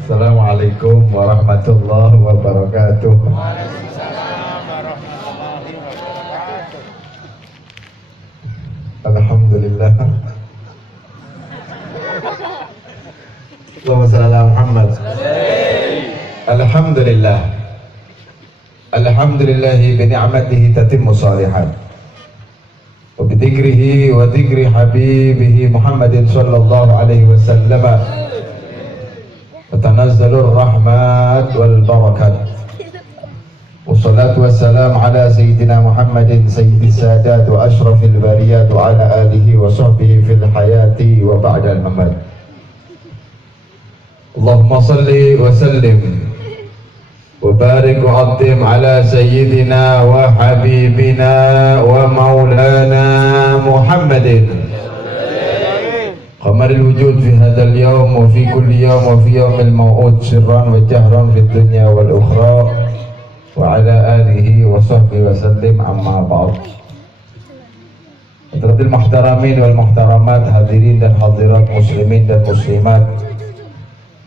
Assalamualaikum warahmatullahi wabarakatuh. Alhamdulillah. Allahumma shalli ala Muhammad. Alhamdulillah. Alhamdulillahi bi ni'matihi tatimmu shalihat. Wa bi dzikrihi wa dzikri habibihi Muhammadin sallallahu alaihi wasallam tanazzalur rahmat wal barakat. Wassalatu wassalamu ala sayyidina Muhammadin sayyidis sadat wa ashrafil bariyat wa ala alihi wa sahbihi fil hayati wa ba'dal mamat. Allahumma salli wa sallim wa barik wa addim ala sayyidina wa habibina wa maulana Muhammadin qamaril wujud fi hadzal yawm wa fi kulli yawm wa fi yawmil maw'ud sirran wa jahran fid dunya wal ukhra wa ala alihi wa sahbihi wa sallim amma ba'd. Hadratil muhtaramin wal muhtaramat, hadirin dan hadirat, muslimin dan muslimat,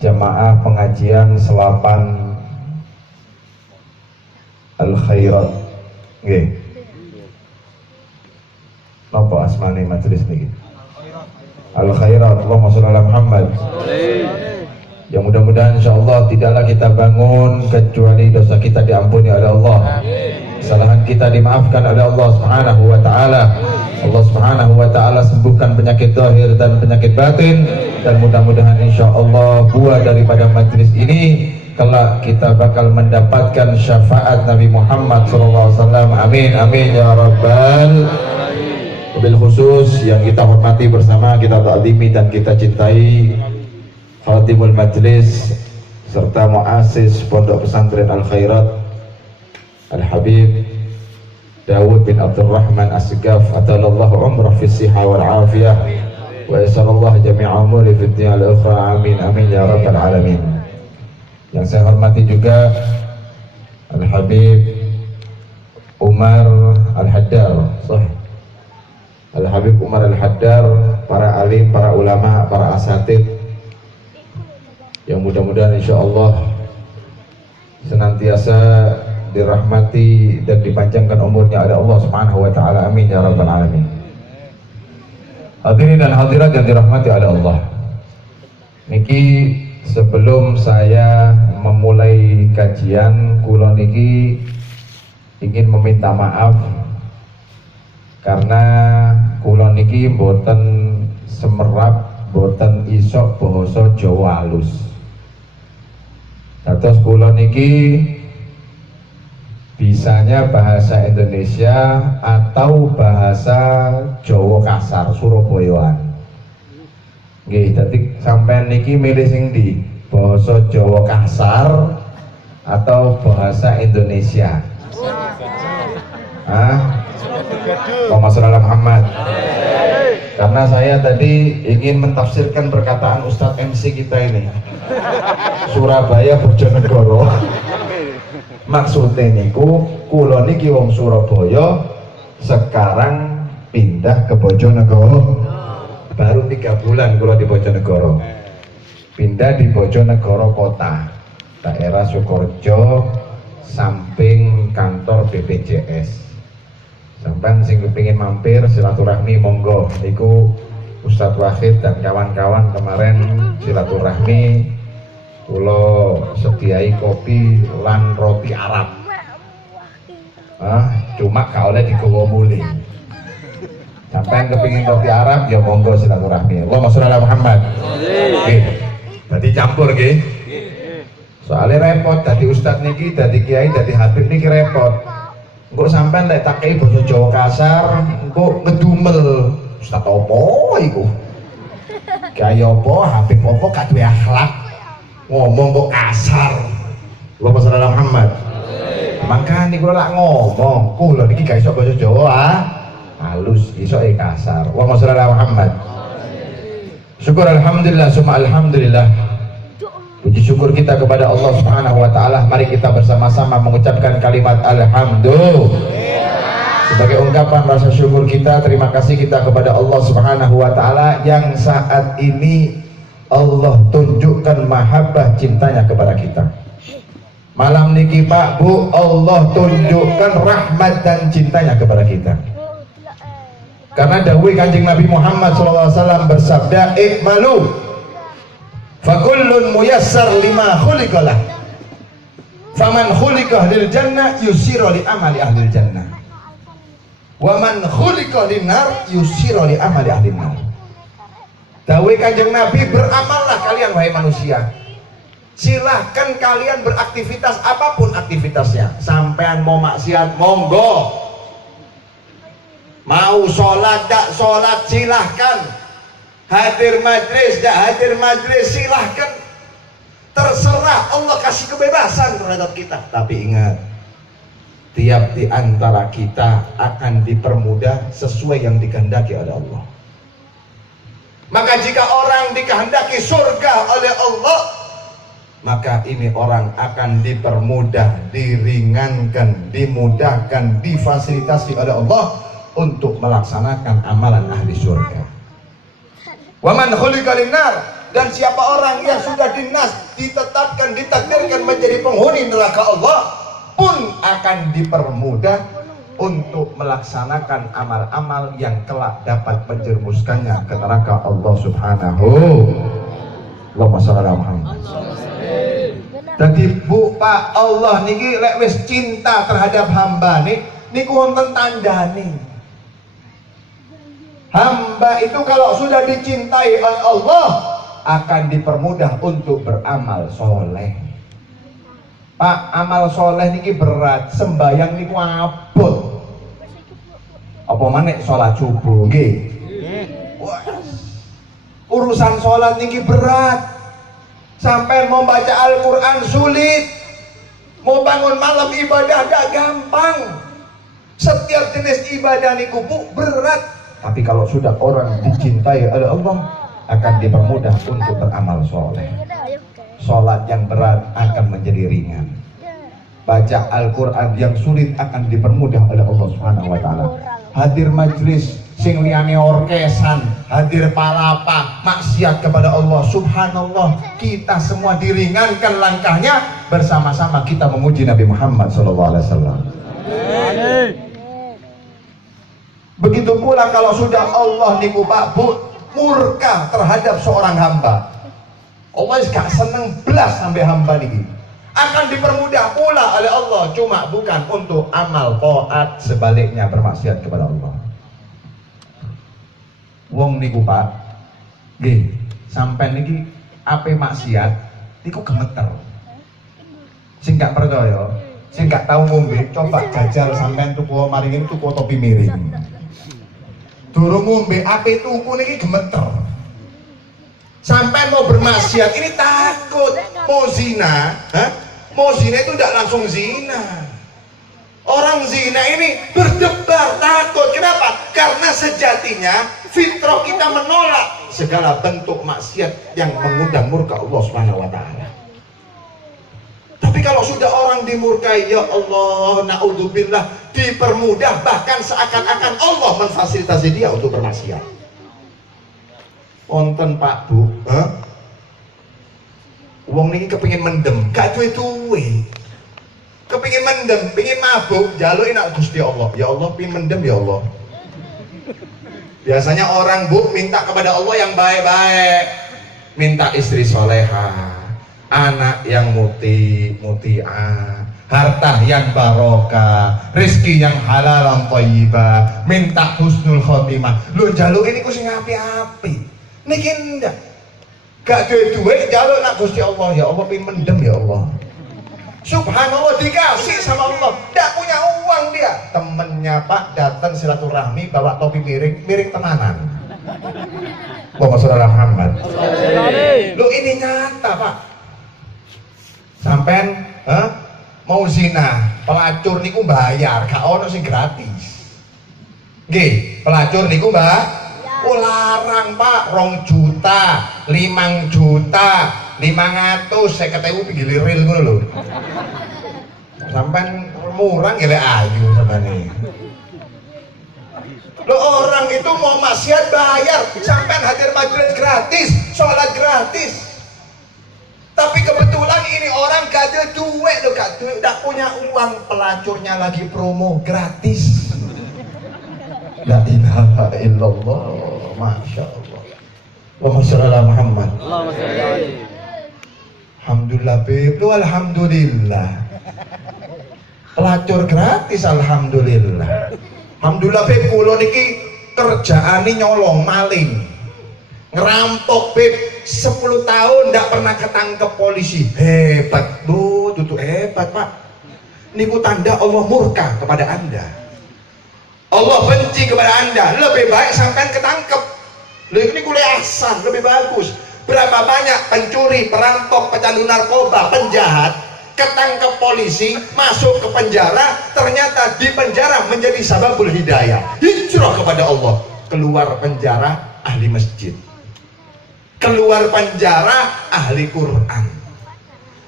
jamaah pengajian selapan Al-Khairat. Nggih. Napa asmane majelis niki? Al-Khairat. Allahumma shalli ala Muhammad. Ya mudah-mudahan insyaallah tidaklah kita bangun kecuali dosa kita diampuni oleh Allah. Kesalahan kita dimaafkan oleh Allah Subhanahu wa taala. Allah Subhanahu wa taala sembuhkan penyakit zahir dan penyakit batin, dan mudah-mudahan insyaallah buah daripada majlis ini kelak kita bakal mendapatkan syafaat Nabi Muhammad SAW. Amin amin ya rabbal. Wabil khusus yang kita hormati bersama, kita ta'zimi dan kita cintai Khatibul Majlis serta muassis Pondok Pesantren Al-Khairat Al-Habib Dawud bin Abdurrahman As-Sigaf, atalallahu umrah fi siha wal afiyah wa yasallallahu jami'a umuri fid dunya wal ukhra. Amin amin ya rabbal alamin. Yang saya hormati juga Al-Habib Umar Al-Haddar, Al-Habib Umar Al-Haddar, para alim, para ulama, para asatid yang mudah-mudahan insyaallah senantiasa dirahmati dan dipanjangkan umurnya oleh Allah Subhanahu wa taala. Amin ya rabbal alamin. Hadirin dan hadirat yang dirahmati oleh Allah. Niki sebelum saya memulai kajian, kula niki ingin meminta maaf karena kula niki mboten semerap, mboten iso basa Jawa halus. Terus kula niki bisanya bahasa Indonesia atau bahasa Jawa kasar Surabayaan. Nggih, dadi sampean niki milih sing ndi? Bahasa Jawa kasar atau bahasa Indonesia? Allahumma shalli ala Muhammad. Karena saya tadi ingin mentafsirkan perkataan Ustadz MC kita ini, Surabaya Bojonegoro. Maksudnya niku kula niki wong Surabaya sekarang pindah ke Bojonegoro. Baru 3 bulan kula di Bojonegoro. Pindah di Bojonegoro kota, daerah Sukorejo, samping kantor BPJS. Sampai sing kepingin mampir silaturahmi monggo. Niku Ustadz Wahid dan kawan-kawan kemarin silaturahmi, kula sediai kopi lan roti Arab. Cuma gak oleh digawa muli. Sampai kepingin roti Arab ya monggo silaturahmi. Allahumma sholli ala Muhammad. Nggih. Berarti campur nggih. Soalnya repot dadi ustadz niki, dadi kiai, dadi habib niki repot. Engko sampean lek tak kei basa Jawa kasar, engko ngedumel. Ustadz opo iku? Kiai opo, habib opo gak duwe akhlak. Ngomong kok kasar. Allahumma sholli ala Muhammad. Makane kula lak ngomong, kula niki gak iso basa Jawa halus, iso kasar. Allahumma sholli ala Muhammad. Syukur alhamdulillah, summa alhamdulillah. Puji syukur kita kepada Allah Subhanahu wa taala. Mari kita bersama-sama mengucapkan kalimat alhamdulillah. Sebagai ungkapan rasa syukur kita, terima kasih kita kepada Allah Subhanahu wa taala yang saat ini Allah tunjukkan mahabbah cintanya kepada kita. Malam niki Pak Bu, Allah tunjukkan rahmat dan cintanya kepada kita. Karena dawuh Kanjeng Nabi Muhammad SAW bersabda, "Iqmalu fakullun muyassar lima khuliqalah. Faman khuliqa lil jannah yusiru li amali ahli jannah. Wa man khuliqa linnar yusiru li amali ahli nar." Dawuh Kanjeng Nabi, beramallah kalian wahai manusia. Silahkan kalian beraktivitas apapun aktivitasnya. Sampean mau maksiat monggo. Mau sholat tak sholat silahkan. Hadir majlis tak hadir majlis silahkan. Terserah, Allah kasih kebebasan terhadap kita. Tapi ingat, tiap di antara kita akan dipermudah sesuai yang dikehendaki oleh Allah. Maka jika orang dikehendaki surga oleh Allah, maka ini orang akan dipermudah, diringankan, dimudahkan, difasilitasi oleh Allah untuk melaksanakan amalan ahli surga. Wa man khuliqa linnar, dan siapa orang yang sudah dinas, ditetapkan, ditakdirkan menjadi penghuni neraka Allah pun akan dipermudah untuk melaksanakan amal-amal yang kelak dapat menjerumuskannya ke neraka Allah Subhanahu. Allahumma shalli ala Muhammad. Jadi Bu Pak, Allah niki lek wis cinta terhadap hamba niku wonten tandane. Hamba itu kalau sudah dicintai oleh Allah akan dipermudah untuk beramal soleh. Pak, amal soleh niki berat, sembayang niku abot. Apa manek sholat subuh nggih? Urusan sholat niki berat. Sampai mau baca Al-Quran sulit. Mau bangun malam ibadah gak gampang. Setiap jenis ibadah niku Bu berat. Tapi kalau sudah orang dicintai oleh Allah, akan dipermudah untuk beramal soleh. Sholat yang berat akan menjadi ringan. Baca Al-Quran yang sulit akan dipermudah oleh Allah Subhanahu wa taala. Hadir majlis sing liyane orkesan, hadir palapa, maksiat kepada Allah, subhanallah, kita semua diringankan langkahnya, bersama-sama kita memuji Nabi Muhammad SAW. Begitu pula kalau sudah Allah niku Pak Bu murka terhadap seorang hamba, Allah gak seneng belas sampai hamba niki, akan dipermudah pula oleh Allah, cuma bukan untuk amal taat, sebaliknya bermaksiat kepada Allah. Wong niku Pak, nggih, sampean niki ape maksiat niku gemeter. Sing gak percaya, sing gak tahu ngombe, coba jajal sampean tuku maringin tuku topi miring. Durung ngombe ape tuku niki gemeter. Sampean mau bermaksiat ini takut, mau zina, mau zina itu tidak langsung zina. Orang zina ini berdebar, takut. Kenapa? Karena sejatinya fitrah kita menolak segala bentuk maksiat yang mengundang murka Allah Subhanahu wa taala. Tapi kalau sudah orang dimurkai, ya Allah, naudzubillah, dipermudah, bahkan seakan-akan Allah memfasilitasi dia untuk bermaksiat. Wonten Pak Bu, wong niki kepengin mendem, gak duwe-duwe. Kepingin mendem, pingin mabuk, jaluk nak Gusti Allah. Ya Allah, pingin mendem ya Allah. Biasanya orang Bu minta kepada Allah yang baik-baik, minta istri soleha, anak yang muti'ah, harta yang barokah, rezeki yang halal dan thayyibah, minta husnul khotimah. Lu jaluk ini ku sing api-api. Niki ndak. Gak duwe-duwe jaluk nak Gusti Allah. Ya Allah, pingin mendem ya Allah. Subhanallah, dikasih sama Allah. Tidak punya uang dia. Temennya Pak datang silaturahmi bawa topi miring tenanan. Bapak Saudara Muhammad. Lo ini nyata Pak. Sampai mau zina, pelacur niku bayar, gak ono sing gratis. Nggih, pelacur niku larang Pak, 2 juta, 5 juta, 500, saya ketemu pinggir ril ngono lho. Sampai murah nggih ayu sampeyan. Lo orang itu mau maksiat bayar, sampai hadir majelis gratis, sholat gratis. Tapi kebetulan ini orang gak ada duit, lo gak punya uang, pelacurnya lagi promo gratis. La ilaha illallah, masya Allah. Allahumma sholli ala Muhammad. Alhamdulillah beb, lu alhamdulillah. Pelacur gratis, alhamdulillah. Alhamdulillah beb, kulo niki kerjaane nyolong maling, ngerampok beb, 10 tahun ndak pernah ketangkep polisi. Hebat bu, tutu hebat pak. Niku tanda Allah murka kepada anda, Allah benci kepada anda. Lebih baik sampai ketangkep. Ini kuliah asal lebih bagus. Berapa banyak pencuri, perampok, pecandu narkoba, penjahat ketangkep polisi, masuk ke penjara, ternyata di penjara menjadi sababul hidayah, hijrah kepada Allah. Keluar penjara ahli masjid, keluar penjara ahli Quran,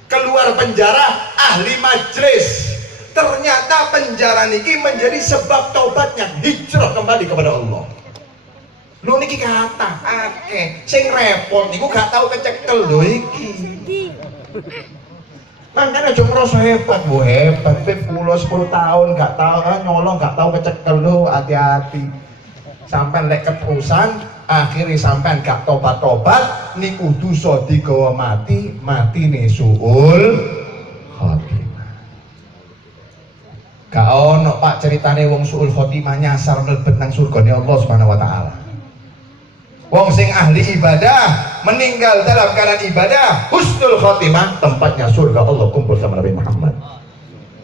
keluar penjara ahli majlis. Ternyata penjara niki menjadi sebab taubatnya, hijrah kembali kepada Allah. Lu niki kata sing repot niku gak tahu kecekel lho iki. Makanya aja ngerasa hebat, bu hebat. Pulau 10 tahun gak tahu nyolong, gak tahu kecekel lo, hati-hati. Sampai lek keterusan, akhirnya sampai gak tobat-tobat, niku dosa digawa mati nih suul khotimah. Gak ono pak ceritane wong suul khotimah nyasar mlebet nang surgane Allah Subhanahu wa taala. Wong sing ahli ibadah meninggal dalam keadaan ibadah husnul khotimah, tempatnya surga Allah kumpul sama Nabi Muhammad.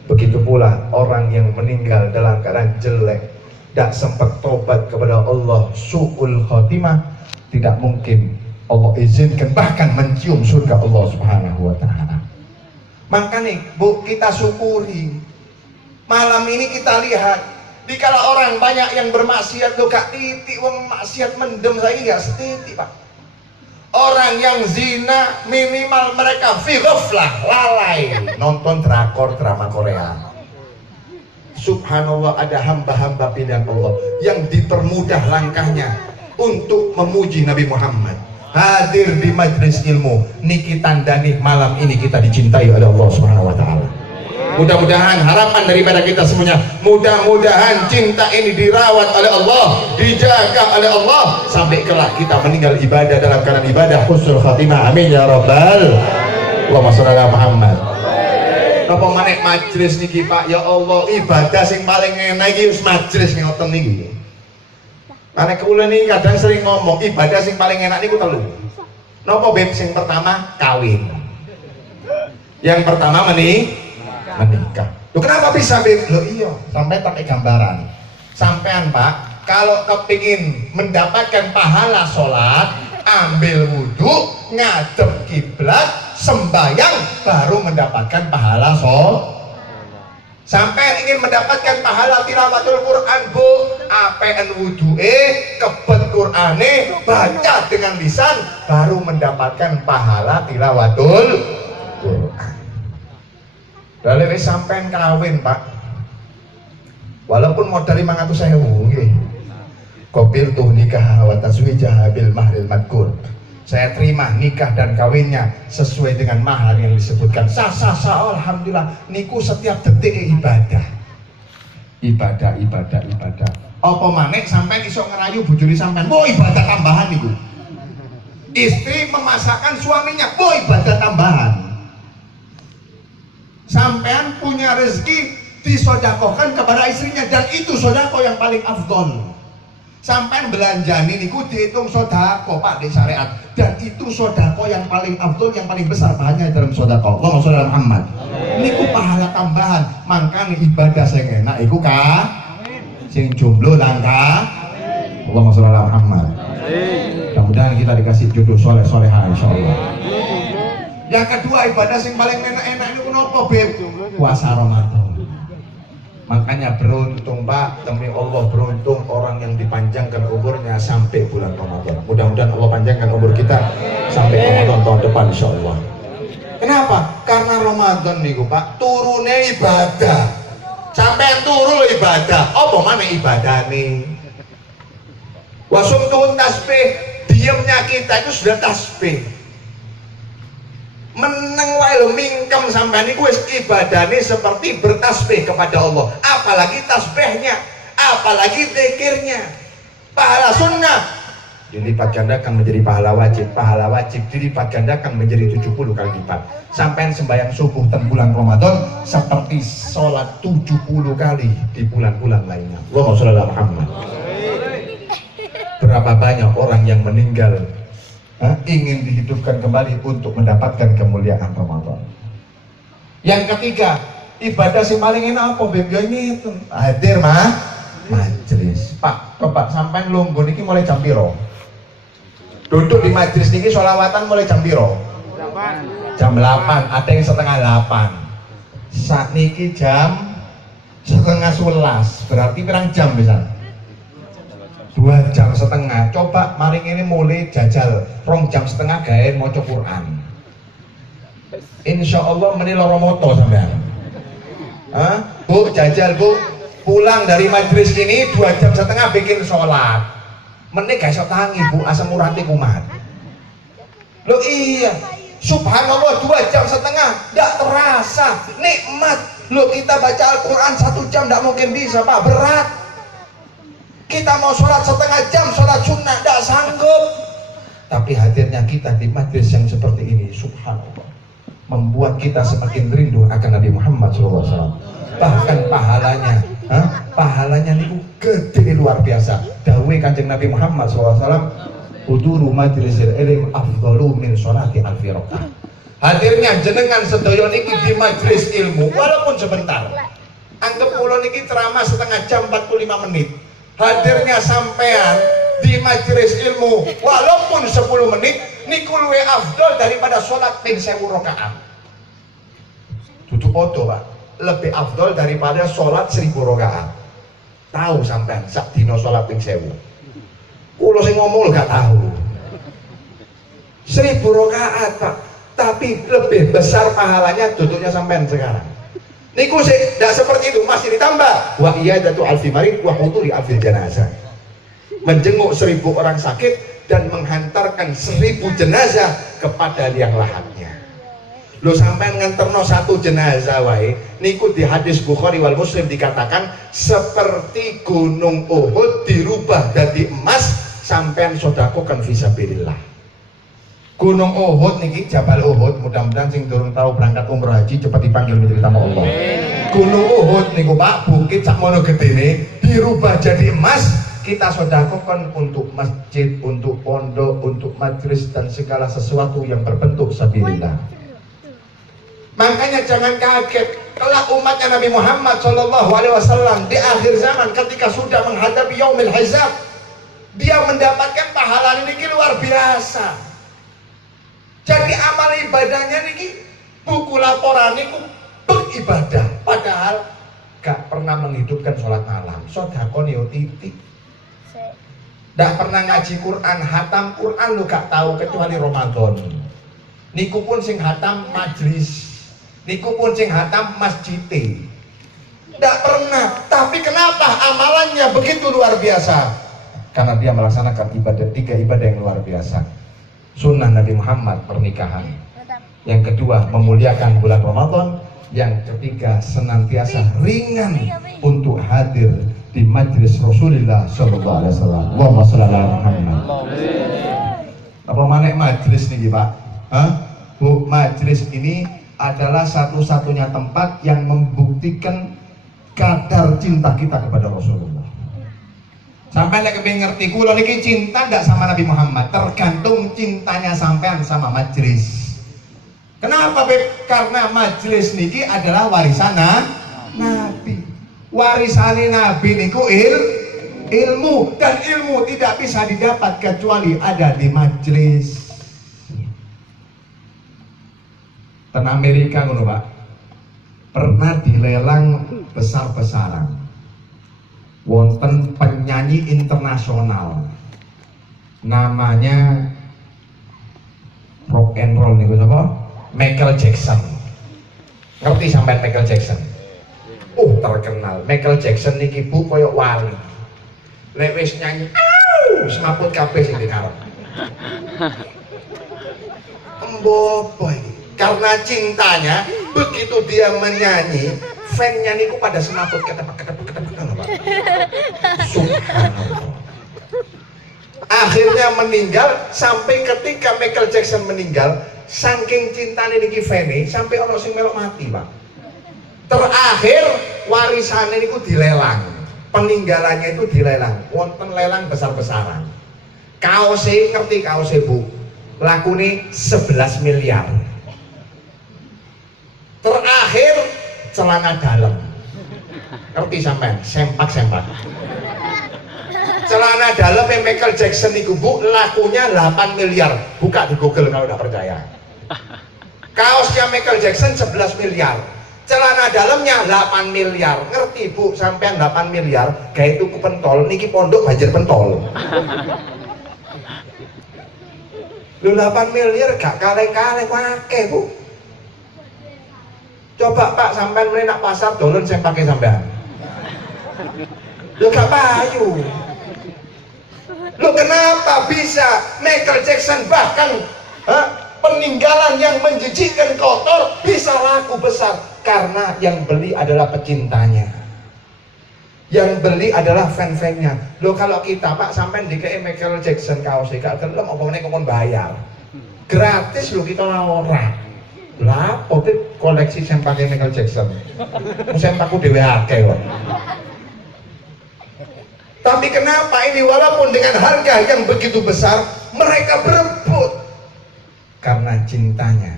Begitu pula orang yang meninggal dalam keadaan jelek, tidak sempat tobat kepada Allah, su'ul khotimah, tidak mungkin Allah izinkan bahkan mencium surga Allah Subhanahu wa taala. Makanya bu, kita syukuri. Malam ini kita lihat dikala orang banyak yang bermaksiat, lo gak titik wong maksiat mendem saya ya setitik pak. Orang yang zina minimal mereka fi ghaflah, lalai nonton drakor drama Korea. Subhanallah, ada hamba-hamba pilihan Allah yang dipermudah langkahnya untuk memuji Nabi Muhammad, hadir di majelis ilmu. Niki tandani malam ini kita dicintai oleh Allah Subhanahu wa taala. Mudah-mudahan harapan daripada kita semuanya, mudah-mudahan cinta ini dirawat oleh Allah, dijaga oleh Allah sampai kelak kita meninggal ibadah dalam keadaan ibadah husnul khatimah. Amin ya rabbal. Allahumma sholli ala Muhammad. Napa manek majelis niki Pak, ya Allah, ibadah sing paling enak iki wis majelis ngoten niki. Nek kula niki kadang sering ngomong ibadah sing paling enak niku telu. Napa beb? Sing pertama kawin. Yang pertama menikah. Loh kenapa bisa beb? Loh iya, sampai pakai gambaran. Sampean Pak, kalau kepingin mendapatkan pahala sholat, ambil wudhu, ngadep kiblat, sembayang, baru mendapatkan pahala sholat. Sampai ingin mendapatkan pahala tilawatul Quran bu, apen wudhu'e, kebet Qur'ane, baca dengan lisan, baru mendapatkan pahala tilawatul Quran. Lalu sampai kawin Pak, walaupun modal 500.000 nggih. Qabil tuh nikah wa tazwijah bil mahril madkur. Saya terima nikah dan kawinnya sesuai dengan mahar yang disebutkan. Sah alhamdulillah. Niku setiap detik ibadah. Ibadah. Apa maneh sampai iso ngerayu bojone sampean. Wo ibadah tambahan niku. Istri memasakkan suaminya, wo ibadah tambahan. Sampean punya rezeki disodakohkan kepada istrinya, dan itu sodako yang paling afdol. Sampean belanjani niku dihitung sodako Pak di syariat, dan itu sodako yang paling afdol, yang paling besar pahalanya dalam sodako. Allahumma sholli ala Muhammad. Niku pahala tambahan. Mangkane ibadah sing enak iku sing jomblo langka. Allahumma sholli ala Muhammad. Mudah-mudahan kita dikasih jodoh soleh-solehah insyaallah. Yang kedua, ibadah yang paling enak-enak ini kenapa beb? Puasa Ramadan. Makanya beruntung Pak, demi Allah beruntung orang yang dipanjangkan umurnya sampai bulan Ramadan. Mudah-mudahan Allah panjangkan umur kita sampai Ramadan tahun depan insyaallah. Kenapa? Karena Ramadan nih Pak, turunnya ibadah. Sampai turu ibadah. Apa mana ibadah nih? Wasumtuhun tasbih, diamnya kita itu sudah tasbih. Meneng wae lho mingkem sampean niku wis ibadahnya seperti bertasbih kepada Allah. Apalagi tasbihnya, apalagi zikirnya. Pahala sunnah dilipat gandakan menjadi pahala wajib dilipat gandakan menjadi 70 kali lipat. Sampai sembahyang subuh dan bulan Ramadan seperti sholat 70 kali di bulan-bulan lainnya. Allahumma sholli ala Muhammad. Berapa banyak orang yang meninggal ingin dihidupkan kembali untuk mendapatkan kemuliaan Ramadan. Yang ketiga, ibadah sing paling enak apa? Ini hadir majelis. Pak, coba sampai lungguh niki mulai jam piro? Duduk di majelis niki sholawatan mulai jam piro? Jam 8, ada yang setengah 8. Saat niki jam setengah 11, berarti berang jam bisa? 2 jam setengah. Coba maring ini mulai jajal 2 jam setengah gawe maca Quran. Insya Allah meni loro moto sampean. Bu, jajal bu, pulang dari majelis ini 2 jam setengah bikin sholat. Meni gak iso tangi bu, asam uratnya kumat. Loh iya, subhanallah 2 jam setengah gak terasa, nikmat. Loh kita baca Al-Quran 1 jam gak mungkin bisa pak, berat. Kita mau sholat setengah jam, sholat sunnah, tidak sanggup. Tapi hadirnya kita di majlis yang seperti ini, subhanallah, membuat kita semakin rindu akan Nabi Muhammad SAW. Bahkan pahalanya niku gede luar biasa. Dawuh Kanjeng Nabi Muhammad SAW, huduru majlisil ilm afdalu min sholati alfi rakaat. Hadirnya jenengan sedaya niki di majlis ilmu walaupun sebentar. Anggap kula niki ceramah setengah jam 45 menit. Hadirnya sampean di majelis ilmu walaupun 10 menit niku luwih afdol daripada sholat ping 1000 rakaat. Tutup foto pak, lebih afdol daripada sholat 1000 rakaat. Tahu sampean sak dino sholat ping 1000? Kulo sing ngomong gak tahu. 1000 rakaat pak, tapi lebih besar pahalanya duduknya sampean sekarang. Niku sih tidak seperti itu, masih ditambah wa iyadatu alfi marid wa huduri alfi janazah. Menjenguk 1000 orang sakit dan menghantarkan 1000 jenazah kepada liang lahatnya. Lo sampai nganterno 1 jenazah wae niku di hadis Bukhari wal Muslim dikatakan seperti gunung Uhud dirubah jadi emas sampean sedekahkan fisabilillah. Gunung Uhud niki Jabal Uhud, mudah-mudahan sing durung tahu berangkat umroh haji cepat dipanggil menjadi tamu Allah. Gunung Uhud niku Pak, bukit sakmono gedene dirubah jadi emas, kita sedekahkan untuk masjid, untuk pondok, untuk majelis dan segala sesuatu yang berbentuk sabilillah. Makanya jangan kaget kelak umatnya Nabi Muhammad SAW di akhir zaman ketika sudah menghadapi yaumil hisab, dia mendapatkan pahala ini luar biasa. Jadi amal ibadahnya niki buku laporan niku beribadah, padahal gak pernah menghidupkan sholat malam. Sodakon yo titik. Gak pernah ngaji Quran, hatam Quran lu gak tahu kecuali Ramadan. Niku pun sing hatam majlis, niku pun sing hatam masjid. Gak pernah. Tapi kenapa amalannya begitu luar biasa? Karena dia melaksanakan ibadah 3 ibadah yang luar biasa. Sunnah Nabi Muhammad pernikahan. Yang kedua memuliakan bulan Ramadan. Yang ketiga senantiasa ringan untuk hadir di majlis Rasulullah Sallallahu Alaihi Wasallam. Allahumma sholli ala Muhammad. Apa mana majlis nih Pak? Bu, majlis ini adalah satu-satunya tempat yang membuktikan kadar cinta kita kepada Rasulullah. Sampai lagi ngerti kulo niki cinta ndak sama Nabi Muhammad, tergantung cintanya sampean sama majelis. Kenapa Beb? Karena majelis niki adalah warisan Nabi. Warisan Nabi niku ilmu, dan ilmu tidak bisa didapat kecuali ada di majelis. Ten Amerika ngono Pak, pernah dilelang besar-besaran. Wonten penyanyi internasional namanya rock and roll nih apa? Michael Jackson. Ngerti sampai Michael Jackson? Terkenal. Michael Jackson niki bu koyok wali. Lek wis nyanyi, semaput kabeh sing dikarep. Embopo iki. Karena cintanya, begitu dia menyanyi, fan-nya niku pada semaput ketepek Pak. Subhanallah. Akhirnya meninggal, sampai ketika Michael Jackson meninggal, saking cintanya niki fane sampai orang sing melok mati, Pak. Terakhir warisannya niku dilelang, peninggalannya itu dilelang, wonten lelang besar-besaran. Kaose, ngerti kaose Bu, lakune 11 miliar. Terakhir celana dalam, ngerti sampean, sempak. Celana dalam Michael Jackson niku Bu, lakunya 8 miliar. Buka di Google kalau tidak percaya. Kaosnya Michael Jackson 11 miliar. Celana dalamnya 8 miliar. Ngerti Bu, sampean 8 miliar gawe tuku pentol, niki pondok Banjar Pentol. Lu 8 miliar gak kaleng-kaleng akeh Bu. Coba Pak sampean mrene nak pasar dolen sing pakai sampean. Lu gak payu. Lu kenapa bisa Michael Jackson bahkan peninggalan yang menjijikkan kotor bisa laku besar? Karena yang beli adalah pecintanya, yang beli adalah fan-fannya. Lo kalau kita Pak sampai dikei Michael Jackson kaos gak gelem apa meneh kon bayar gratis lo kita ora lah. Oke koleksi sempake Michael Jackson sempaku dhewe akeh kok. Tapi kenapa ini walaupun dengan harga yang begitu besar mereka berebut? Karena cintanya,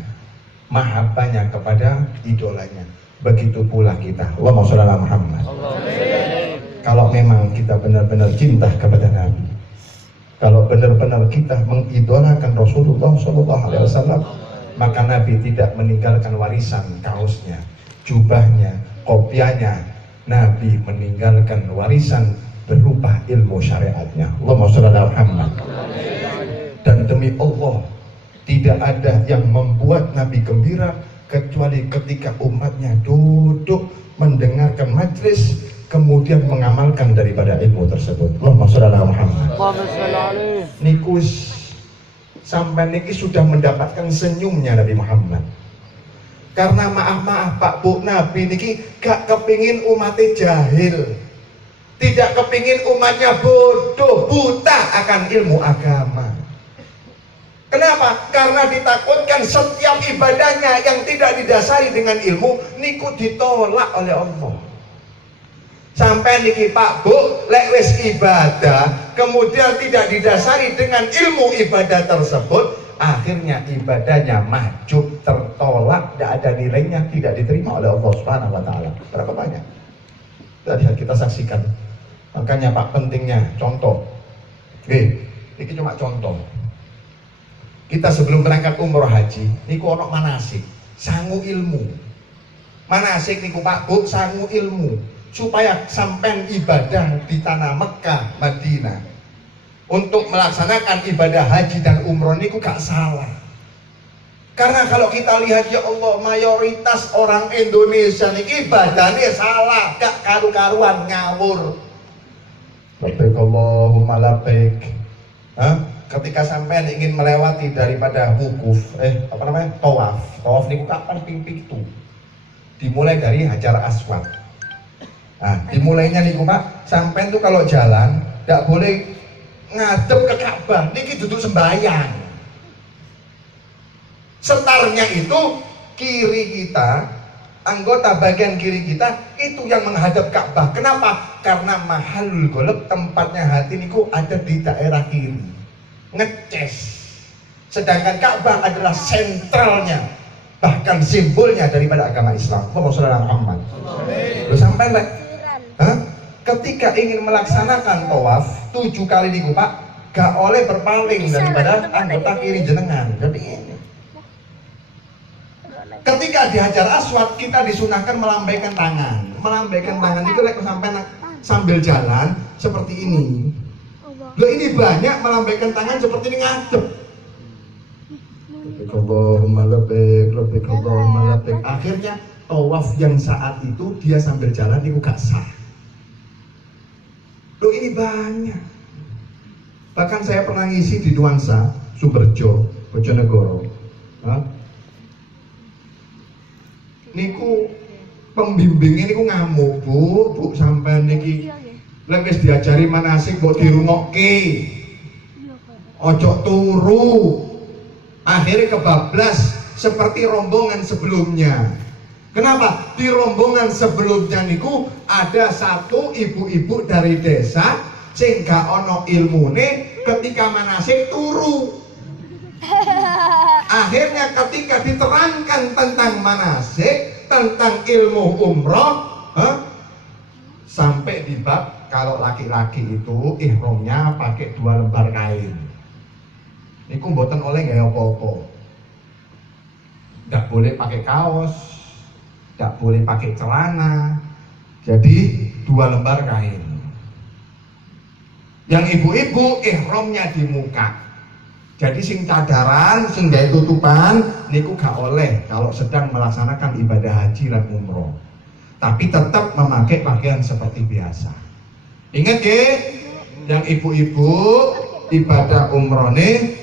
mahabbahnya kepada idolanya. Begitu pula kita. Allahumma sholli ala Muhammad. Kalau memang kita benar-benar cinta kepada Nabi, kalau benar-benar kita mengidolakan Rasulullah SAW, maka Nabi tidak meninggalkan warisan kaosnya, jubahnya, kopiahnya. Nabi meninggalkan warisan berupa ilmu syariatnya. Allahumma sholli ala Muhammad. Dan demi Allah, tidak ada yang membuat Nabi gembira kecuali ketika umatnya duduk mendengarkan majlis kemudian mengamalkan daripada ilmu tersebut. Allahumma sholli ala Muhammad. Niku sampai niki sudah mendapatkan senyumnya Nabi Muhammad. Karena maaf Pak Bu, Nabi niki gak kepingin umatnya jahil, tidak kepingin umatnya bodoh, buta akan ilmu agama. Kenapa? Karena ditakutkan setiap ibadahnya yang tidak didasari dengan ilmu niku ditolak oleh Allah. Sampai niki Pak Bu, lek wis ibadah kemudian tidak didasari dengan ilmu ibadah tersebut, akhirnya ibadahnya mahjub, tertolak, tidak ada nilainya, tidak diterima oleh Allah Subhanahu wa taala. Berapa banyak? Tadi kita saksikan. Makanya Pak pentingnya contoh. Ini cuma contoh. Kita sebelum berangkat umroh haji, niku ono manasik, sangu ilmu. Manasik niku Pak Bu, sangu ilmu supaya sampai ibadah di tanah Mekah, Madinah untuk melaksanakan ibadah haji dan umroh niku gak salah. Karena kalau kita lihat ya Allah, mayoritas orang Indonesia niki ibadahnya salah, gak karu-karuan, ngawur. Labbaik Allahumma labbaik. Ketika sampean ingin melewati daripada wukuf, tawaf niku kapan ping itu? Dimulai dari Hajar Aswad. Nah, dimulainya niku Pak, sampean tuh kalau jalan tidak boleh ngadep ke Ka'bah, niki duduk sembahyang. Setarnya itu kiri kita, anggota bagian kiri kita itu yang menghadap Ka'bah. Kenapa? Karena mahalul goleb, tempatnya hati niku ada di daerah kiri, ngeces. Sedangkan Ka'bah adalah sentralnya, bahkan simbolnya daripada agama Islam. Muhammad. Lu sampai ketika ingin melaksanakan tawaf 7 kali niku Pak, gak oleh berpaling daripada anggota kiri jenengan. Jadi ini. Ketika di Hajar Aswad kita disunahkan melambaikan tangan. Melambaikan tangan itu sampai sambil jalan seperti ini. Loh ini banyak melambaikan tangan seperti ini ngadep. Allahumma labbaik, Allahumma labbaik. Akhirnya tawaf yang saat itu dia sambil jalan itu gak sah. Loh ini banyak. Bahkan saya pernah ngisi di Nuansa, Sumberjo, Bojonegoro. Niku pembimbingnya niku ngamuk, Bu sampean niki lek wis diajari manasik mbok dirungokke. Ojo turu. Akhirnya kebablas seperti rombongan sebelumnya. Kenapa? Di rombongan sebelumnya niku ada satu ibu-ibu dari desa sing gak ono ilmune, ketika manasik turu. Akhirnya ketika diterangkan tentang manasik, tentang ilmu umroh, sampai di bab kalau laki-laki itu ihramnya pakai 2 lembar kain. Niku mboten oleh nggak apa-apa. Nggak boleh pakai kaos, nggak boleh pakai celana. Jadi 2 lembar kain. Yang ibu-ibu ihramnya di muka. Jadi sing cadaran, sing gawe tutupan niku gak oleh kalau sedang melaksanakan ibadah haji dan umroh. Tapi tetap memakai pakaian seperti biasa. Ingat ya, yang ibu-ibu ibadah umroh nih,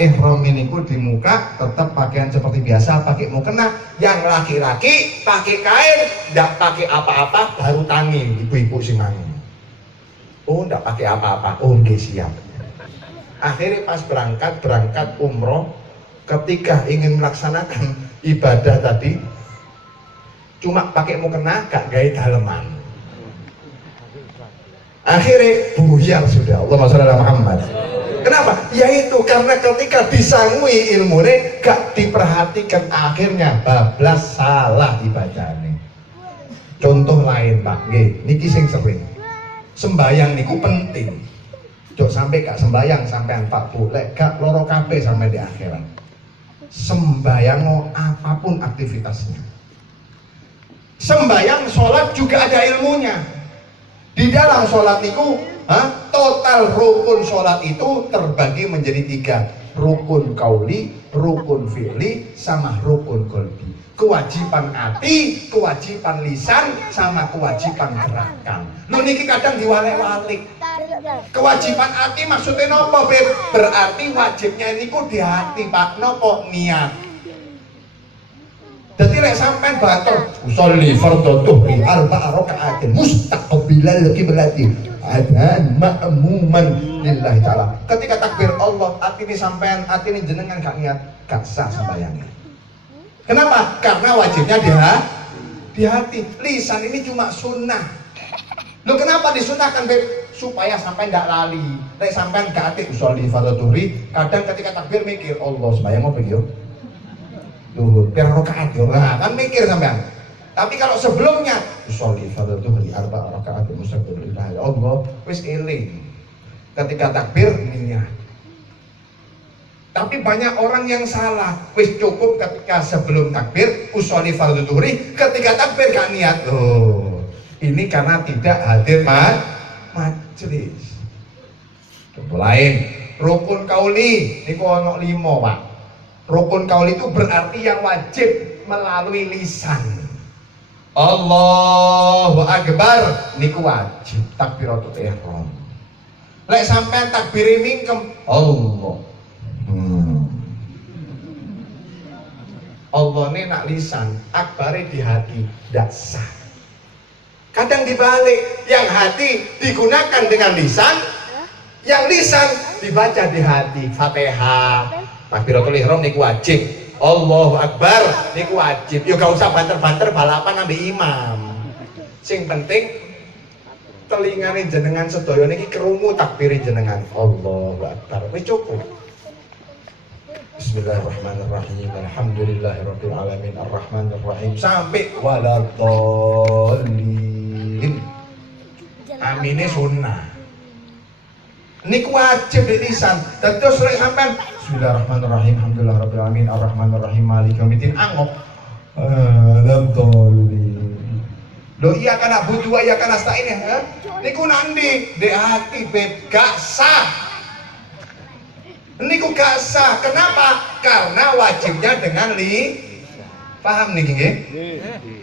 ihram niku di muka tetap pakaian seperti biasa, pakai mukena. Yang laki-laki pakai kain, ndak pakai apa-apa, baru tangi ibu-ibu sing mangi. Oh, ndak pakai apa-apa, oh nggih siap. Akhirnya pas berangkat umroh, ketika ingin melaksanakan ibadah tadi, cuma pakai mukena, gak gawe daleman. Akhirnya buyar sudah. Allahumma sholli ala Muhammad. Kenapa? Yaitu karena ketika disangui ilmune gak diperhatikan, akhirnya bablas salah ibadahnya. Contoh lain Pak, nggih, niki sing sering. Sembayang niku penting. Jok sampai gak sembayang sampean Pak Bu, lek gak loro kabeh sampai di akhirat. Sembayang apapun aktivitasnya. Sembayang sholat juga ada ilmunya. Di dalam sholat niku, total rukun sholat itu terbagi menjadi 3. Rukun kauli, rukun fi'li, sama rukun qalbi. Kewajiban hati, kewajiban lisan, sama kewajiban gerakan. Lu niki kadang diwalik-walik. Kewajiban hati maksudnya nopo, Beb? Berarti wajibnya niku di hati, Pak. Nopo? Niat. Jadi lek sampean batur usolli fardhu dhuhri 4 rakaatin mustaqbilal qiblati adzan ma'muman lillahi taala. Ketika takbir Allah, atine sampean, atine jenengan gak niat, gak sah sembayangnya. Kenapa? Karena wajibnya di hati. Lisan ini cuma sunnah. Lo kenapa disunahkan, Beb? Supaya sampai ndak lali. Lek sampean gak ati usolli fardhu dhuhri, kadang ketika takbir mikir Allah sembayang apa yo? Duhur, per rakaat yo. Nah, kan mikir sampean. Tapi kalau sebelumnya usolli fardhu dhuhri 4 rakaat mustaqbilillah Allah, wis eling. Ketika takbir niat. Tapi banyak orang yang salah. Wis cukup ketika sebelum takbir usolli fardhu dhuhri, ketika takbir gak niat. Oh, ini karena tidak hadir majelis. Contoh lain, rukun kauli niku ono 5, Pak. Rukun kauli itu berarti yang wajib melalui lisan. Allahu Akbar niku wajib takbiratul ihram. Lek sampean takbiri mingkem Allah. Allah ini nak lisan, akbare di hati, ndak sah. Kadang dibalik, yang hati digunakan dengan lisan, yang lisan dibaca di hati. Fatihah, takbiratul ihram niku wajib. Allahu Akbar niku wajib. Yo gak usah banter-banter balapan ambil imam. Sing penting telingane jenengan sedaya niki krungu takbiri jenengan. Allahu Akbar. Wis cukup. Bismillahirrahmanirrahim. Alhamdulillahirabbil alamin arrahmanirrahim sampai waladhdallin. Amine sunnah. Niku wajib di lisan. Terus lek sampean Bismillahirrahmanirrahim alhamdulillahirabbil alamin arrahmanirrahim maliki yaumiddin angop waladhdallin. Lo iya kana butuh iya kana stain ya. Niku nandi di hati Beb gak sah. Niku gak sah. Kenapa? Karena wajibnya dengan paham nih nggih?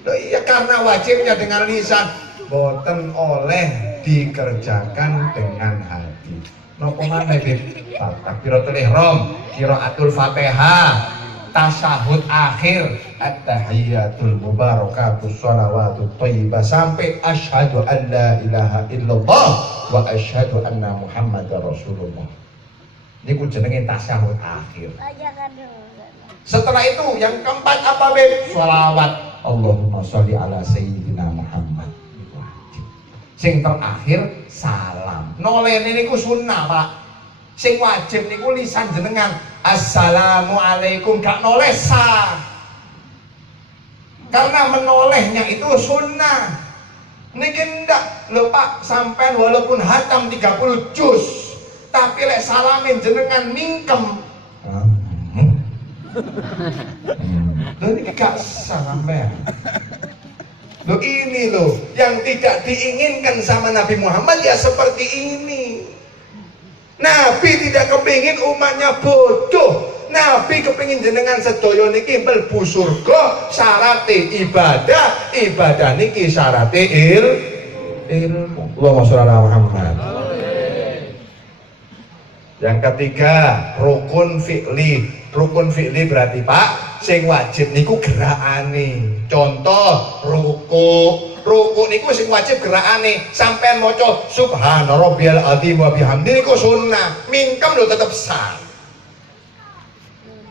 Loh iya karena wajibnya dengan lisan, boten oleh dikerjakan dengan hati. Napa maneh Bib? Takbiratul ihram, qiraatul Fatihah, tasyahud akhir, at-tahiyatul mubarakatus shalawatut thayyibah sampai asyhadu an la ilaha illallah wa asyhadu anna muhammadar rasulullah. Niku jenenge tasyahud akhir. Setelah itu yang keempat apa Bib? Shalawat. Allahumma sholli ala sayyidina Muhammad. Sing terakhir salam. Nolene niku sunnah, Pak. Sing wajib niku lisan jenengan. Assalamualaikum, gak noleh sah. Karena menolehnya itu sunnah. Niki ndak lho Pak, sampean walaupun hatam 30 juz, tapi lek salamin jenengan mingkem. Lho niki gak sampean. Loh ini loh yang tidak diinginkan sama Nabi Muhammad ya seperti ini. Nabi tidak kepingin umatnya bodoh. Nabi kepingin jenengan sedaya niki mlebu surga syarate ibadah, ibadah niki syarate ilmu. Allahumma sholli ala Muhammad. Yang ketiga, rukun fi'li. Rukun fi'li berarti Pak, sing wajib niku gerakane. Contoh ruku niku sing wajib gerakane. Sampean maca subhana rabbiyal azim wa bihamdi niku sunnah. Mingkem lho tetep sah.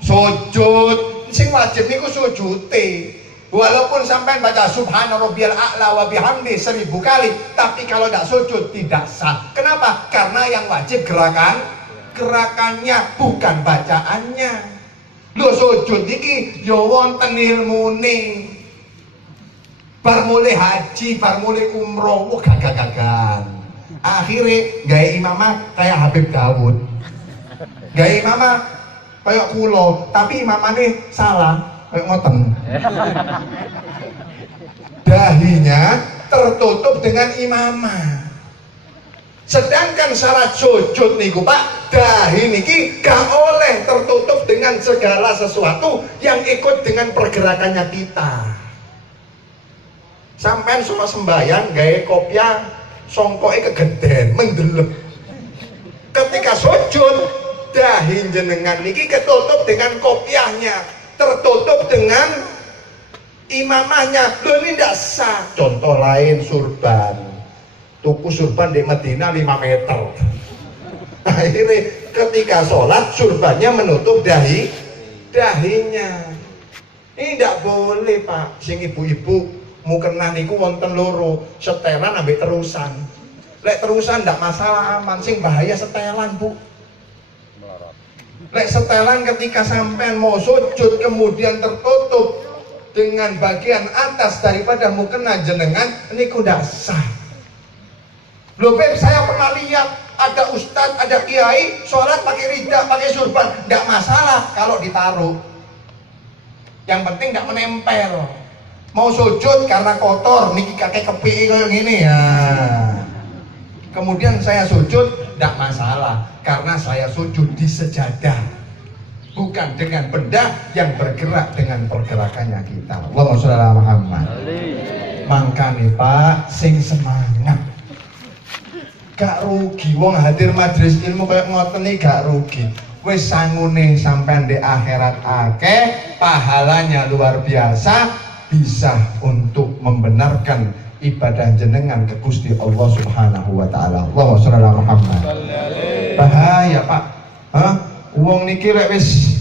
Sujud sing wajib niku sujute. Walaupun sampean baca subhana rabbiyal a'la wa bihamdi 1000 kali, tapi kalau tidak sujud tidak sah. Kenapa? Karena yang wajib gerakannya bukan bacaannya. Lho sujud iki ya wonten ilmune. Bar mulai haji, bar mulai umroh, gagah-gagahan. Akhirnya gawe imamah kayak Habib Dawud. Gawe imamah kayak kulo, tapi imamane salah, kayak ngoten. Dahinya tertutup dengan imamah. Sedangkan syarat sujud niku Pak, dahi niki gak oleh tertutup dengan segala sesuatu yang ikut dengan pergerakannya kita. Sampai semua sembahyang gawe kopiah songkoke kegeden mendelep. Ketika sujud dahi jenengan niki ketutup dengan kopiahnya, tertutup dengan imamahnya. Lho ini ndak sah. Contoh lain surban. Tuku surban di Medina 5 meter. Akhirnya ketika sholat surbannya menutup dahinya. Ini tidak boleh Pak. Sing ibu-ibu mukena niku wonten loro, setelan ambek terusan. Lek terusan ndak masalah aman, sing bahaya setelan Bu. Lek setelan ketika sampean mau sujud kemudian tertutup dengan bagian atas daripada mukena jenengan, niku ndak sah. Loh Beb, saya pernah lihat ada ustadz, ada kiai sholat pakai rida, pakai surban, tidak masalah kalau ditaruh. Yang penting tidak menempel. Mau sujud karena kotor, niki kakek kepi kayak gini ya. Kemudian saya sujud, tidak masalah karena saya sujud di sejadah, bukan dengan benda yang bergerak dengan pergerakannya kita. Allahumma sholli ala Muhammad. Mangkane Pak, sing semangat. Gak rugi, wong hadir majelis ilmu kayak ngoten iki gak rugi. Wis sangune sampean di akhirat akeh, pahalanya luar biasa, bisa untuk membenarkan ibadah jenengan ke Gusti Allah Subhanahu wa taala. Allahumma sholli ala Muhammad. Bahaya Pak. Wong niki lek wis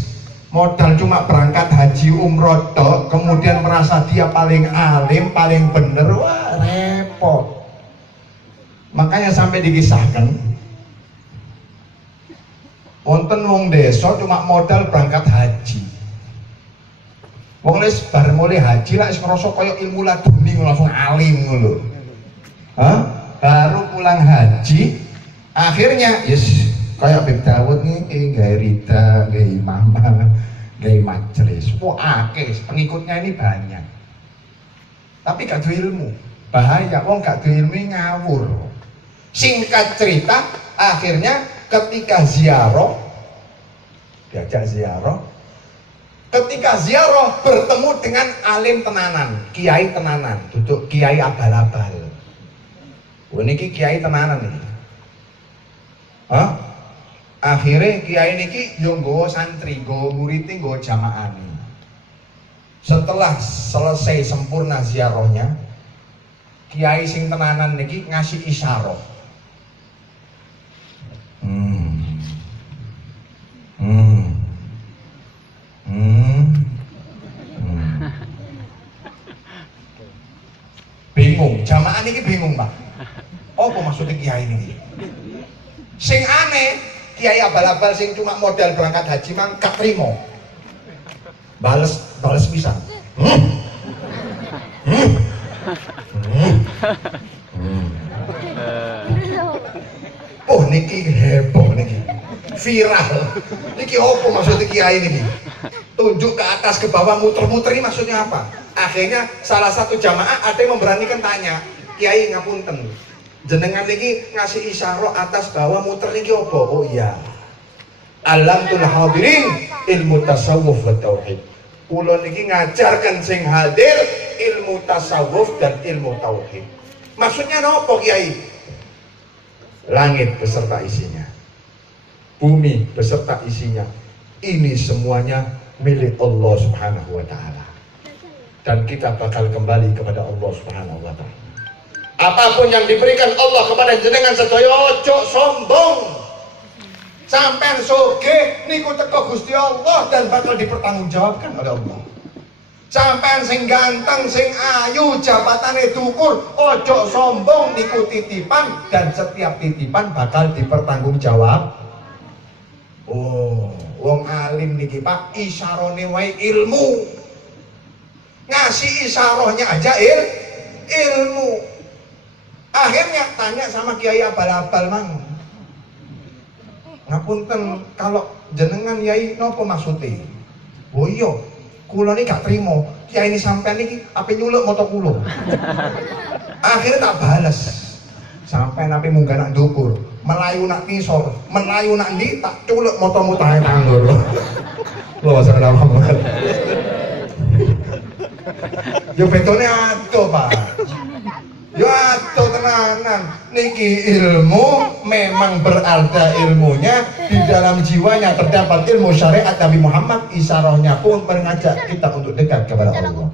modal cuma berangkat haji umroh tok, kemudian merasa dia paling alim, paling bener, wah repot. Makanya sampai dikisahkan wonten wong desa cuma modal berangkat haji. Wong wis bar mulai haji lah wis ngrasa kaya ilmu laduni langsung alim ngono. Baru pulang haji akhirnya yes kaya Habib Dawud nih gawe rida, gawe imamah, gawe majelis. Wah akeh pengikutnya ini banyak. Tapi gak ada ilmu. Bahaya wong gak ada ilmu ngawur. Singkat cerita, akhirnya ketika ziarah, diajak ziarah, ketika ziarah bertemu dengan alim tenanan, kiai tenanan, duduk kiai abal-abal. Ini kiai tenanan nih. Akhirnya kiai niki yo nggawa santri, nggawa murid, nggawa jamaah. Setelah selesai sempurna ziarahnya, kiai sing tenanan niki ngasih isyarah. Bingung, jamaah niki bingung, Pak. Apa maksudnya kiai niki? Sing aneh, kiai abal-abal sing cuma modal berangkat haji mang gak trimo. Bales pisan. Oh niki heboh niki. Viral. Niki apa maksudnya kiai niki? Tunjuk ke atas ke bawah muter-muter ini maksudnya apa? Akhirnya salah satu jamaah ada yang memberanikan tanya, Kiai ngapunten, jenengan niki ngasih isyarah atas bawah muter niki apa? Oh iya. Alamtul hadirin ilmu tasawuf wa tauhid. Kula niki ngajarkan sing hadir ilmu tasawuf dan ilmu tauhid. Maksudnya apa Kiai? Langit beserta isinya, bumi beserta isinya, ini semuanya milik Allah Subhanahu wa ta'ala, dan kita bakal kembali kepada Allah Subhanahu wa ta'ala. Apapun yang diberikan Allah kepada jenengan sedaya ojo sombong. Sampean soge niku teko Gusti Allah dan bakal dipertanggungjawabkan oleh Allah. Sampean sing ganteng, sing ayu, jabatane dukur, ojo sombong niku titipan dan setiap titipan bakal dipertanggungjawab. Oh, wong alim niki Pak, isyarone wae ilmu. Ngasih isyarahnya aja ilmu. Akhirnya tanya sama kiai abal-abal mang. Ngapunten, kalau jenengan yai nopo maksudnya? Oh iya, kula ini gak terima. Kiai ini sampean niki ape nyuluk moto kula. Akhirnya tak bales. Sampean ape munggah nak ndukur, melayu nak kisor, melayu nak ndi tak culuk moto mutahe tanggul. Loh salah Muhammad. Yo betone adoh, Pak. Yo adoh tenanan. Niki ilmu memang berada ilmunya di dalam jiwanya terdapat ilmu syariat Nabi Muhammad, isyarahnya pun mengajak kita untuk dekat kepada Allah.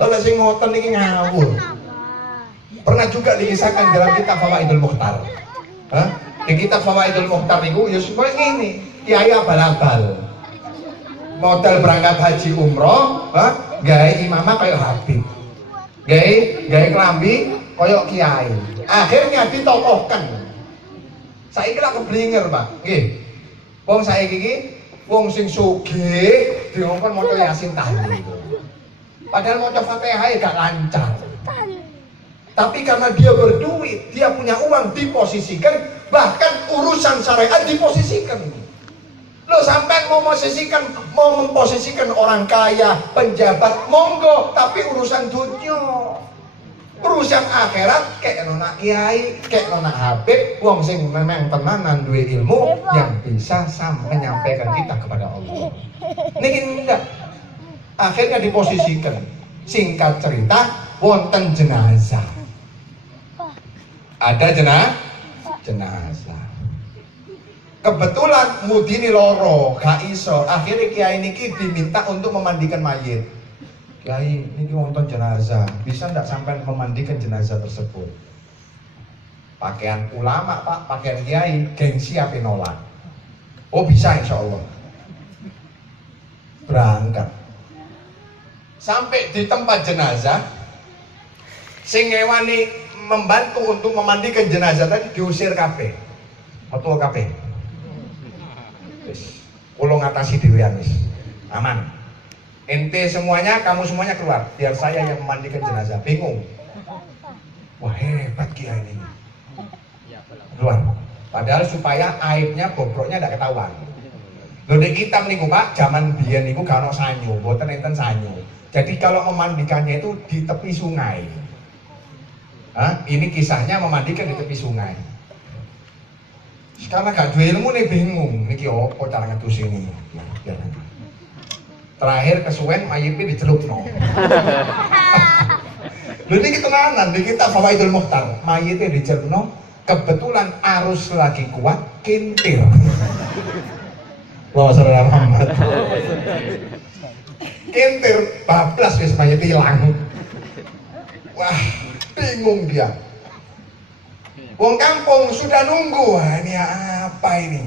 Kalau sing ngoten niki ngawur. Pernah juga dikisahkan dalam kitab Fawaidul Mukhtar. Di kitab Fawaidul Mukhtar niku ya supaya ngene, kiai abal-abal. Modal berangkat haji umroh, gawe imamah kayak Habib. Gawe klambi kayak kiai. Akhirnya ditokohkan. Saiki lak keblinger, Pak. Nggih. Wong saiki iki wong sing sugih diongkon maca Yasin tahlil. Padahal maca Fatihah gak lancar. Tapi karena dia berduit, dia punya uang diposisikan, bahkan urusan syariat diposisikan. Lo sampai mau memposisikan orang kaya, penjabat, monggo, tapi urusan dunia, urusan akhirat, kayak nona kiai, kayak nona habib, wong sing memang tenanan duwe ilmu yang bisa menyampaikan kita kepada Allah. Ini enggak. Akhirnya diposisikan. Singkat cerita, wonten jenazah. Ada jenazah. Kebetulan mudini loro, gak iso. Akhirnya kiai niki diminta untuk memandikan mayit. Kiai niki wonten jenazah, bisa ndak sampai memandikan jenazah tersebut? Pakaian ulama Pak, pakaian kiai, gengsi ape nolak? Oh bisa insya Allah. Berangkat. Sampai di tempat jenazah, sing ngewani membantu untuk memandikan jenazah tadi diusir kabeh. Ketua kabeh. Wis, kula ngatasi dhewean wis. Aman. Ente semuanya, kamu semuanya keluar, biar saya yang memandikan jenazah. Bingung. Wah, hebat kiai ini. Keluar. Padahal supaya aibnya, bobroknya tidak ketahuan. Lho nek kitab niku Pak, zaman biyen niku gak ono sanyo, mboten enten sanyo. Jadi kalau memandikannya itu di tepi sungai. Ini kisahnya memandikan di tepi sungai. Karena gak duwe ilmu nih bingung, niki opo cara ngetus ini. Terakhir kesuwen mayitnya dicelupno. Lha niki tenanan di kitab Fawaidul Mukhtar, mayitnya dicelupno, kebetulan arus lagi kuat, kintir. Allahumma sholli ala Muhammad. Kintir bablas wis mayit ilang. Wah, bingung dia. Wong kampung sudah nunggu. Wah, ini apa ini?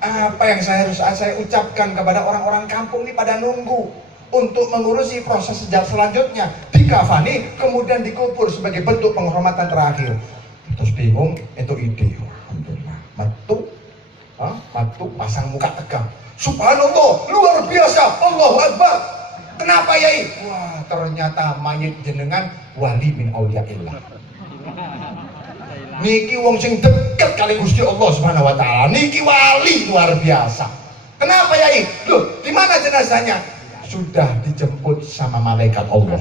Apa yang saya ucapkan kepada orang-orang kampung ini pada nunggu untuk mengurusi proses selanjutnya, dikafani kemudian dikubur sebagai bentuk penghormatan terakhir. Terus bingung, itu ide. Alhamdulillah. Matu pasang muka tegang. Subhanallah, luar biasa, Allahu Akbar. Kenapa Yai? Wah, ternyata mayit jenengan wali min auliyaillah. Niki wong sing deket kali Gusti Allah Subhanahu wa taala. Niki wali luar biasa. Kenapa Yai? Loh, di mana jenazahnya? Sudah dijemput sama malaikat Allah.